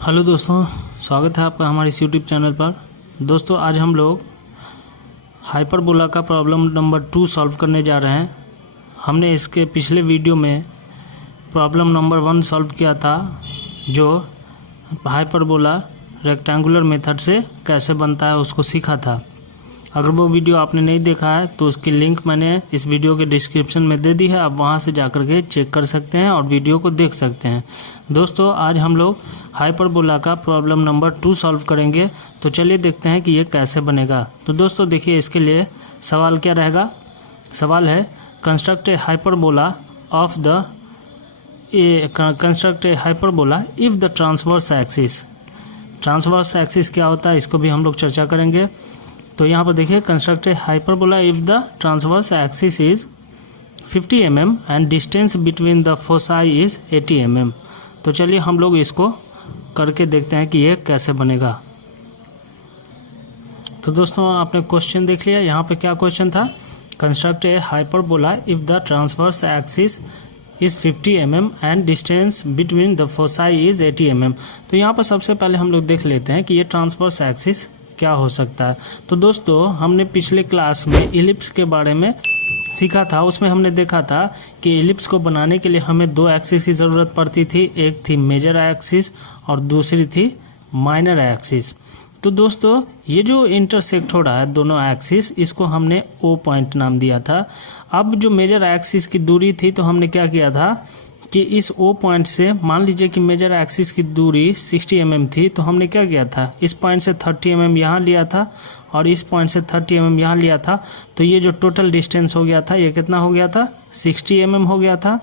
Hello दोस्तों, स्वागत है आपका हमारे इस यूट्यूब चैनल पर। दोस्तों आज हम लोग हाइपरबोला का प्रॉब्लम नंबर 2 सॉल्व करने जा रहे हैं। हमने इसके पिछले वीडियो में प्रॉब्लम नंबर 1 सॉल्व किया था, जो हाइपरबोला रेक्टेंगुलर मेथड से कैसे बनता है उसको सीखा था। अगर वो वीडियो आपने नहीं देखा है तो उसकी लिंक मैंने इस वीडियो के डिस्क्रिप्शन में दे दी है, आप वहां से जाकर के चेक कर सकते हैं और वीडियो को देख सकते हैं। दोस्तों आज हम लोग हाइपरबोला का प्रॉब्लम नंबर 2 सॉल्व करेंगे, तो चलिए देखते हैं कि ये कैसे बनेगा। तो दोस्तों देखिए, इसके लिए सवाल क्या रहेगा। सवाल है construct A hyperbola of the construct A hyperbola if the transverse axis. Transverse axis क्या होता है इसको भी हम लोग चर्चा करेंगे। तो यहाँ पर देखिए, construct A hyperbola if the transverse axis is 50 mm and distance between the foci is 80 mm। तो चलिए हम लोग इसको करके देखते हैं कि ये कैसे बनेगा। तो दोस्तों आपने क्वेश्चन देख लिया, यहाँ पे क्या क्वेश्चन था, construct A hyperbola if the transverse axis is 50 mm and distance between the foci is 80 mm। तो यहाँ पर सबसे पहले हम लोग देख लेते हैं कि ये ट्रांसवर्स एक्सिस क्या हो सकता है। तो दोस्तों हमने पिछले क्लास में इलिप्स के बारे में सीखा था। उसमें हमने देखा था कि इलिप्स को बनाने के लिए हमें 2 एक्सिस की ज़रूरत पड़ती थी, एक थी मेजर एक्सिस और दूसरी थी माइनर एक्सिस। तो दोस्तों ये जो इंटरसेक्ट हो रहा है दोनों एक्सिस, इसको हमने O पॉइंट नाम दिया था। अब जो मेजर एक्सिस की दूरी थी, तो हमने क्या किया था कि इस O पॉइंट से, मान लीजिए कि मेजर एक्सिस की दूरी 60 mm थी, तो हमने क्या किया था, इस पॉइंट से 30 mm यहाँ लिया था और इस पॉइंट से 30 mm यहाँ लिया था। तो ये जो टोटल डिस्टेंस हो गया था, ये कितना हो गया था, 60 mm हो गया था।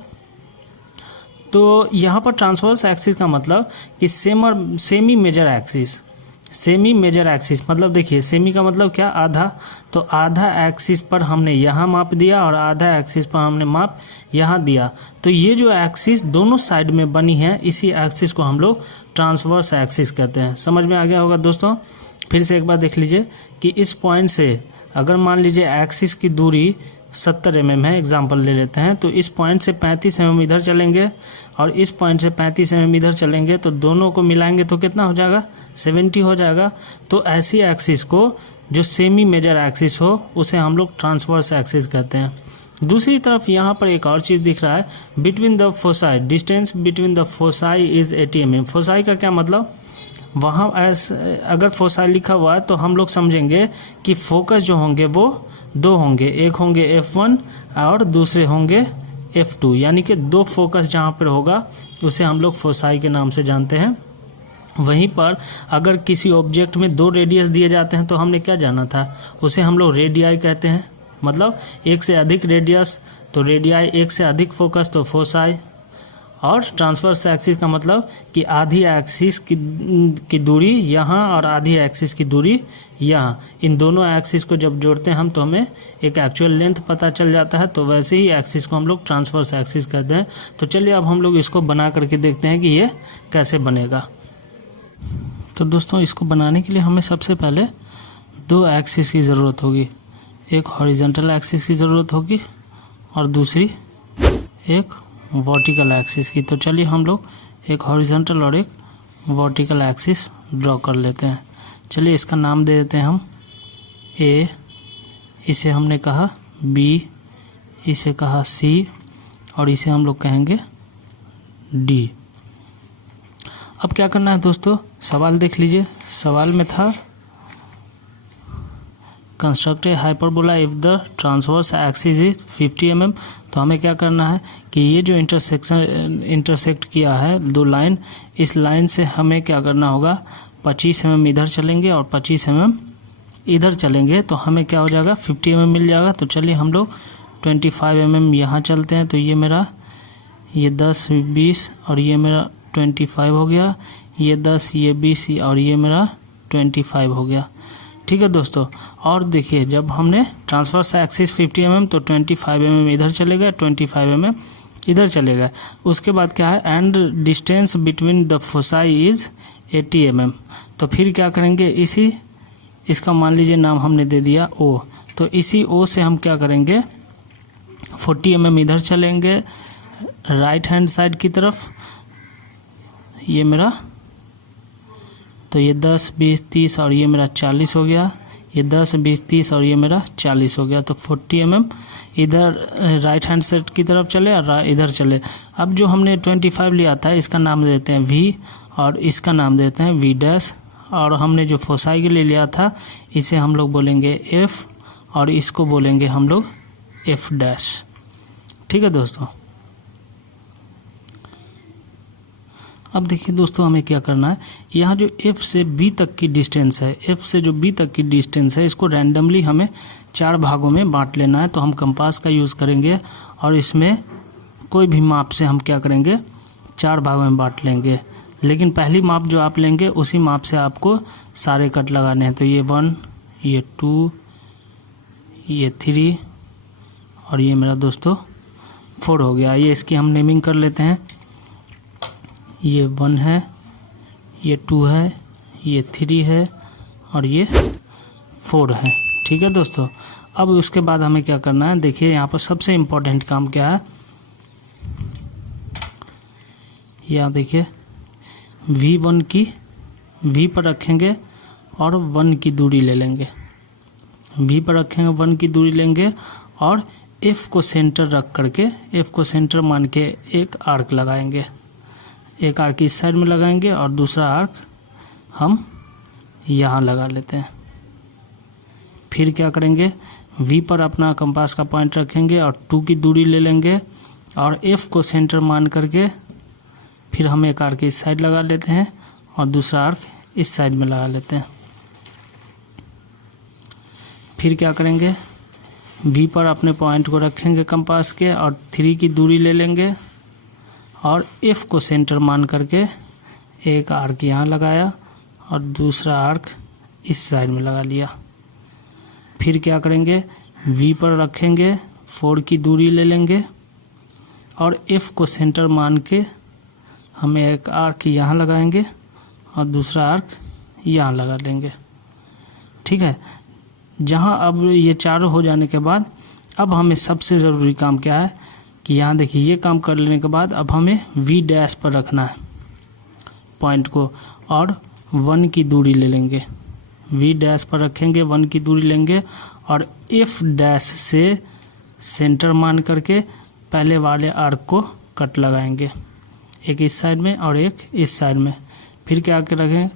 तो यहाँ पर ट्रांसवर्स एक्सिस का मतलब कि semi major axis. Semi major axis मतलब देखिए, सेमी का मतलब क्या, आधा। तो आधा एक्सिस पर हमने यहाँ माप दिया और आधा एक्सिस पर हमने माप यहाँ दिया। तो ये जो एक्सिस दोनों साइड में बनी है, इसी एक्सिस को हम लोग ट्रांसवर्स एक्सिस कहते हैं। समझ में आ गया होगा दोस्तों। फिर से एक बार देख लीजिए कि इस पॉइंट से अगर मान लीजिए एक्सिस की दूरी 70 mm है, एग्जाम्पल ले लेते हैं, तो इस पॉइंट से 35 mm इधर चलेंगे और इस पॉइंट से 35 mm इधर चलेंगे, तो दोनों को मिलाएंगे तो कितना हो जाएगा, 70 हो जाएगा। तो ऐसी एक्सिस को जो सेमी मेजर एक्सिस हो, उसे हम लोग ट्रांसवर्स एक्सिस कहते हैं। दूसरी तरफ यहाँ पर एक और चीज़ दिख रहा है, between the foci, distance between the foci is 80 mm। Foci का क्या मतलब, वहाँ अगर फोसाई लिखा हुआ है तो हम लोग समझेंगे कि फोकस जो होंगे वो 2 होंगे, एक होंगे F1 और दूसरे होंगे F2, यानी कि 2 फोकस जहाँ पर होगा उसे हम लोग फोसाई के नाम से जानते हैं। वहीं पर अगर किसी ऑब्जेक्ट में 2 रेडियस दिए जाते हैं तो हमने क्या जाना था, उसे हम लोग रेडियाई कहते हैं। मतलब एक से अधिक रेडियस तो रेडियाई, एक से अधिक फोकस तो फोसाई। और ट्रांसवर्स एक्सिस का मतलब कि आधी एक्सिस की दूरी यहाँ और आधी एक्सिस की दूरी यहाँ, इन दोनों एक्सिस को जब जोड़ते हैं हम तो हमें एक एक्चुअल लेंथ पता चल जाता है। तो वैसे ही एक्सिस को हम लोग ट्रांसवर्स एक्सिस कहते हैं। तो चलिए अब हम लोग इसको बना करके देखते हैं कि ये कैसे बनेगा। तो दोस्तों इसको बनाने के लिए हमें सबसे पहले 2 एक्सिस की ज़रूरत होगी, एक हॉरिजॉन्टल एक्सिस की ज़रूरत होगी और दूसरी एक वर्टिकल एक्सिस की। तो चलिए हम लोग एक हॉरिजॉन्टल और एक वर्टिकल एक्सिस ड्रॉ कर लेते हैं। चलिए इसका नाम दे देते हैं हम A, इसे हमने कहा B, इसे कहा C और इसे हम लोग कहेंगे D। अब क्या करना है दोस्तों, सवाल देख लीजिए। सवाल में था construct A hyperbola if the transverse axis is 50 mm। तो हमें क्या करना है कि ये जो इंटरसेक्ट किया है 2 लाइन, इस लाइन से हमें क्या करना होगा, 25 mm इधर चलेंगे और 25 mm इधर चलेंगे, तो हमें क्या हो जाएगा, 50 mm मिल जाएगा। तो चलिए हम लोग 25 mm यहाँ चलते हैं, तो ये मेरा ये 10 20 और ये मेरा 25 हो गया, ये 10 ये 20 और ये मेरा 25 हो गया। ठीक है दोस्तों। और देखिए, जब हमने ट्रांसवर्स एक्सिस 50 mm तो 25 mm इधर चले गए, 25 mm इधर चले गए। उसके बाद क्या है, and distance between the foci is 80 mm। तो फिर क्या करेंगे, इसका मान लीजिए नाम हमने दे दिया O। तो इसी O से हम क्या करेंगे, 40 mm इधर चलेंगे राइट हैंड साइड की तरफ, ये मेरा तो ये 10, 20, 30 और ये मेरा 40 हो गया। ये 10, 20, 30 और ये मेरा 40 हो गया। तो 40 mm इधर राइट हैंड साइड की तरफ चले और इधर चले। अब जो हमने 25 लिया था इसका नाम देते हैं V और इसका नाम देते हैं V डैश, और हमने जो फोसाई के लिए लिया था इसे हम लोग बोलेंगे F और इसको बोलेंगे हम लोग F डैश। ठीक है दोस्तों। अब देखिए दोस्तों हमें क्या करना है, यहाँ जो F से B तक की डिस्टेंस है, F से जो B तक की डिस्टेंस है इसको रैंडमली हमें 4 भागों में बांट लेना है। तो हम कंपास का यूज़ करेंगे और इसमें कोई भी माप से हम क्या करेंगे 4 भागों में बांट लेंगे। लेकिन पहली माप जो आप लेंगे उसी माप से आपको सारे कट लगाने हैं। तो ये 1, ये 2, ये 3 और ये मेरा दोस्तों 4 हो गया। ये इसकी हम नेमिंग कर लेते हैं। ये 1 है, ये 2 है, ये 3 है और ये 4 है। ठीक है दोस्तों। अब उसके बाद हमें क्या करना है, देखिए यहाँ पर सबसे इम्पोर्टेंट काम क्या है, यहाँ देखिए V1 की V पर रखेंगे और 1 की दूरी ले लेंगे। V पर रखेंगे, 1 की दूरी लेंगे और F को सेंटर रख करके, F को सेंटर मान के एक आर्क लगाएंगे। एक आर्क इस साइड में लगाएंगे और दूसरा आर्क हम यहाँ लगा लेते हैं। फिर क्या करेंगे, V पर अपना कंपास का पॉइंट रखेंगे और 2 की दूरी ले लेंगे और F को सेंटर मान करके फिर हम एक आर्क इस साइड लगा लेते हैं और दूसरा आर्क इस साइड में लगा लेते हैं। फिर क्या करेंगे, V पर अपने पॉइंट को रखेंगे कंपास के और 3 की दूरी ले लेंगे और F को सेंटर मान करके एक आर्क यहाँ लगाया और दूसरा आर्क इस साइड में लगा लिया। फिर क्या करेंगे, V पर रखेंगे, 4 की दूरी ले लेंगे और F को सेंटर मान के हम एक आर्क यहाँ लगाएंगे और दूसरा आर्क यहाँ लगा लेंगे। ठीक है। जहाँ अब ये चारों हो जाने के बाद अब हमें सबसे ज़रूरी काम क्या है कि यहाँ देखिए ये काम कर लेने के बाद अब हमें V डैश पर रखना है पॉइंट को और 1 की दूरी ले लेंगे। V डैश पर रखेंगे, 1 की दूरी लेंगे और F डैश से सेंटर मान करके पहले वाले आर्क को कट लगाएंगे, एक इस साइड में और एक इस साइड में। फिर क्या के रखें,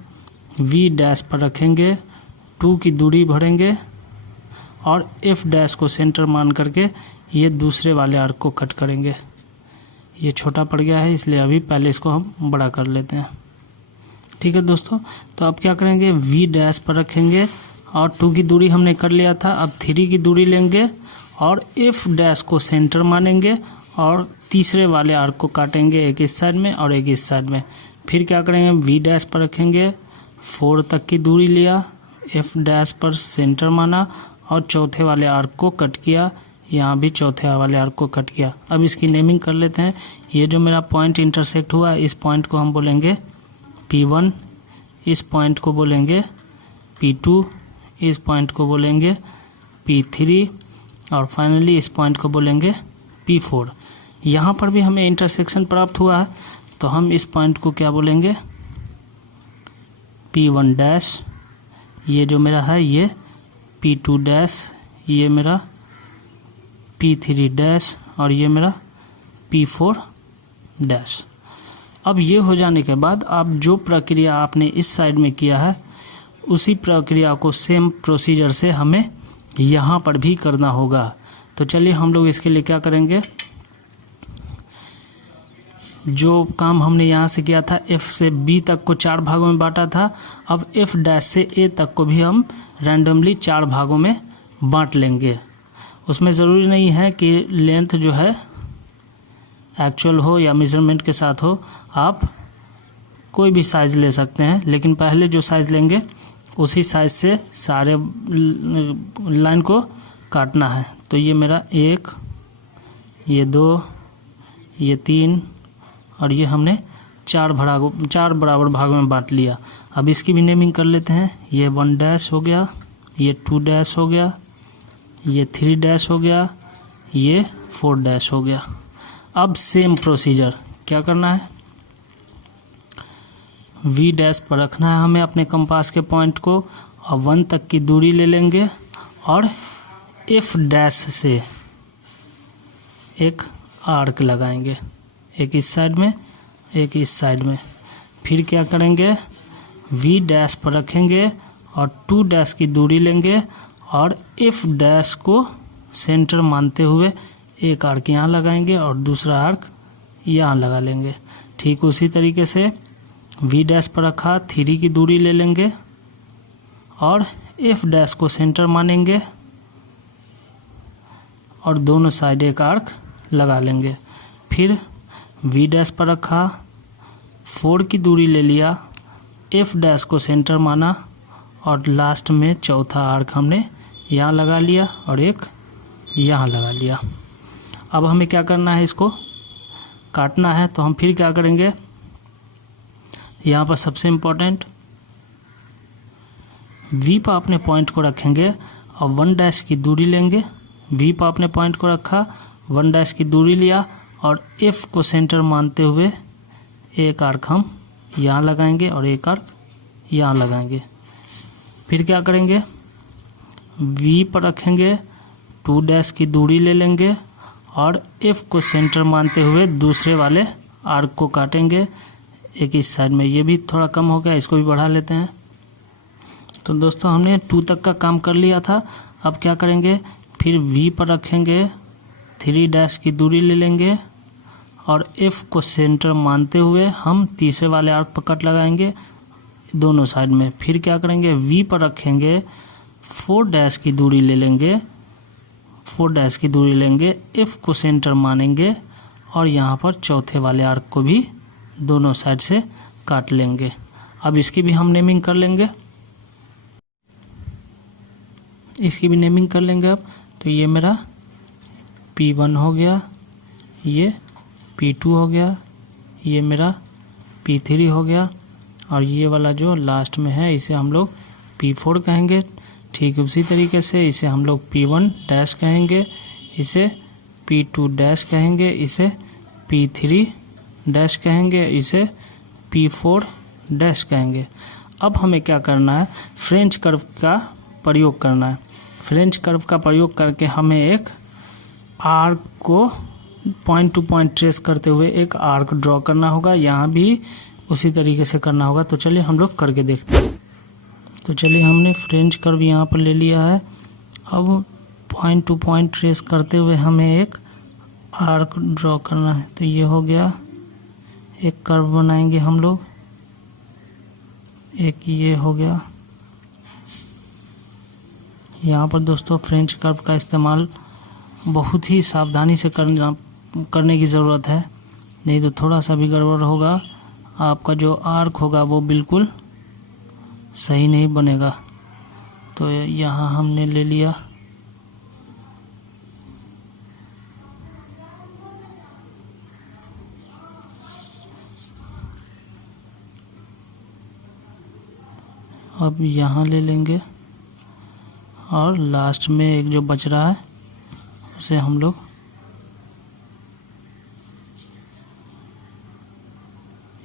V डैश पर रखेंगे, 2 की दूरी भरेंगे और F डैश को सेंटर मान करके ये दूसरे वाले आर्क को कट करेंगे। ये छोटा पड़ गया है इसलिए अभी पहले इसको हम बड़ा कर लेते हैं। ठीक है दोस्तों। तो अब क्या करेंगे, V डैश पर रखेंगे और 2 की दूरी हमने कर लिया था। अब 3 की दूरी लेंगे और F डैश को सेंटर मानेंगे और तीसरे वाले आर्क को काटेंगे, एक इस साइड में और एक इस साइड में। फिर क्या करेंगे, V डैश पर रखेंगे, 4 तक की दूरी लिया, F डैश पर सेंटर माना और चौथे वाले आर्क को कट किया। यहाँ भी चौथे वाले आर्क को कट किया। अब इसकी नेमिंग कर लेते हैं। ये जो मेरा पॉइंट इंटरसेक्ट हुआ इस पॉइंट को हम बोलेंगे P1, इस पॉइंट को बोलेंगे P2, इस पॉइंट को बोलेंगे P3 और फाइनली इस पॉइंट को बोलेंगे P4। यहाँ पर भी हमें इंटरसेक्शन प्राप्त हुआ है तो हम इस पॉइंट को क्या बोलेंगे, P1 डैश। ये जो मेरा है ये P2 डैश, ये मेरा P3 डैश और ये मेरा P4 डैश। अब ये हो जाने के बाद आप जो प्रक्रिया आपने इस साइड में किया है उसी प्रक्रिया को सेम प्रोसीजर से हमें यहाँ पर भी करना होगा। तो चलिए हम लोग इसके लिए क्या करेंगे, जो काम हमने यहाँ से किया था F से B तक को 4 भागों में बांटा था, अब F डैश से A तक को भी हम रैंडमली 4 भागों में बांट लेंगे। उसमें ज़रूरी नहीं है कि लेंथ जो है एक्चुअल हो या मेजरमेंट के साथ हो, आप कोई भी साइज़ ले सकते हैं, लेकिन पहले जो साइज़ लेंगे उसी साइज़ से सारे लाइन को काटना है। तो ये मेरा 1, ये 2, ये 3 और ये हमने 4 बराबर भागों में बांट लिया। अब इसकी भी नेमिंग कर लेते हैं। ये 1 डैश हो गया, ये 2 डैश हो गया, ये 3 डैश हो गया, ये 4 डैश हो गया। अब सेम प्रोसीजर क्या करना है, वी डैश पर रखना है हमें अपने कंपास के पॉइंट को, और 1 तक की दूरी ले लेंगे और एफ डैश से एक आर्क लगाएंगे, एक इस साइड में एक इस साइड में। फिर क्या करेंगे, वी डैश पर रखेंगे और 2 डैश की दूरी लेंगे और एफ डैश को सेंटर मानते हुए एक आर्क यहाँ लगाएंगे और दूसरा आर्क यहाँ लगा लेंगे। ठीक उसी तरीके से वी डैश पर रखा, 3 की दूरी ले लेंगे और एफ डैश को सेंटर मानेंगे और दोनों साइड एक आर्क लगा लेंगे। फिर वी डैश पर रखा, 4 की दूरी ले लिया, एफ डैश को सेंटर माना और लास्ट में चौथा आर्क हमने यहाँ लगा लिया और एक यहाँ लगा लिया। अब हमें क्या करना है, इसको काटना है। तो हम फिर क्या करेंगे, यहाँ पर सबसे इम्पोर्टेंट वी पर अपने पॉइंट को रखेंगे और 1 डैश की दूरी लेंगे। वी पर अपने पॉइंट को रखा, 1 डैश की दूरी लिया और एफ को सेंटर मानते हुए एक आर्क हम यहाँ लगाएंगे और एक आर्क यहाँ लगाएंगे। फिर क्या करेंगे, वी पर रखेंगे, 2 डैश की दूरी ले लेंगे और एफ को सेंटर मानते हुए दूसरे वाले आर्क को काटेंगे एक इस साइड में। ये भी थोड़ा कम हो गया, इसको भी बढ़ा लेते हैं। तो दोस्तों हमने 2 तक का काम कर लिया था। अब क्या करेंगे, फिर वी पर रखेंगे, 3 डैश की दूरी ले लेंगे और एफ को सेंटर मानते हुए हम तीसरे वाले आर्क पर कट लगाएंगे दोनों साइड में। फिर क्या करेंगे, वी पर रखेंगे, 4 डैश की दूरी ले लेंगे, 4 डैश की दूरी लेंगे, एफ को सेंटर मानेंगे और यहाँ पर चौथे वाले आर्क को भी दोनों साइड से काट लेंगे। अब इसकी भी हम नेमिंग कर लेंगे, इसकी भी नेमिंग कर लेंगे। अब तो ये मेरा P1 हो गया, ये P2 हो गया, ये मेरा P3 हो गया और ये वाला जो लास्ट में है इसे हम लोग P4 कहेंगे। ठीक उसी तरीके से इसे हम लोग P1 डैश कहेंगे, इसे P2 डैश कहेंगे, इसे P3 डैश कहेंगे, इसे P4 डैश कहेंगे। अब हमें क्या करना है, फ्रेंच कर्व का प्रयोग करना है। फ्रेंच कर्व का प्रयोग करके हमें एक आर्क को पॉइंट टू पॉइंट ट्रेस करते हुए एक आर्क ड्रॉ करना होगा। यहाँ भी उसी तरीके से करना होगा। तो चलिए हम लोग करके देखते हैं। तो चलिए हमने फ्रेंच कर्व यहाँ पर ले लिया है। अब पॉइंट टू पॉइंट ट्रेस करते हुए हमें एक आर्क ड्रॉ करना है। तो ये हो गया, एक कर्व बनाएंगे हम लोग, एक ये हो गया। यहाँ पर दोस्तों फ्रेंच कर्व का इस्तेमाल बहुत ही सावधानी से करने की ज़रूरत है, नहीं तो थोड़ा सा भी गड़बड़ होगा, आपका जो आर्क होगा वो बिल्कुल सही नहीं बनेगा। तो यहाँ हमने ले लिया, अब यहाँ ले लेंगे और लास्ट में एक जो बच रहा है उसे हम लोग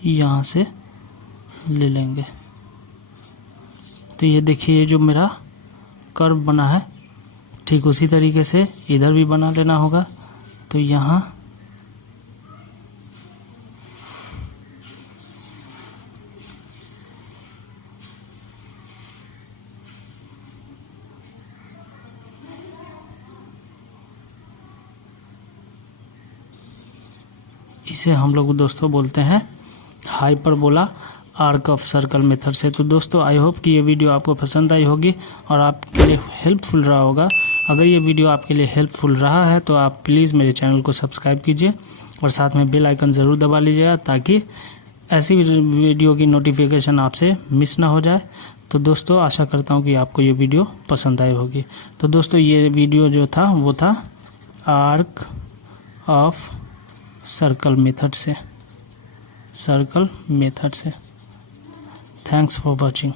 यहाँ से ले लेंगे। तो ये देखिए, ये जो मेरा कर्व बना है ठीक उसी तरीके से इधर भी बना लेना होगा। तो यहाँ इसे हम लोग दोस्तों बोलते हैं hyperbola arc of circle method से। तो दोस्तों आई होप कि ये वीडियो आपको पसंद आई होगी और आपके लिए हेल्पफुल रहा होगा। अगर ये वीडियो आपके लिए हेल्पफुल रहा है तो आप प्लीज़ मेरे चैनल को सब्सक्राइब कीजिए और साथ में बेल आइकन ज़रूर दबा लीजिएगा ताकि ऐसी वीडियो की नोटिफिकेशन आपसे मिस ना हो जाए। तो दोस्तों आशा करता हूँ कि आपको ये वीडियो पसंद आई होगी। तो दोस्तों ये वीडियो जो था वो था आर्क ऑफ सर्कल मेथड से। Thanks for watching.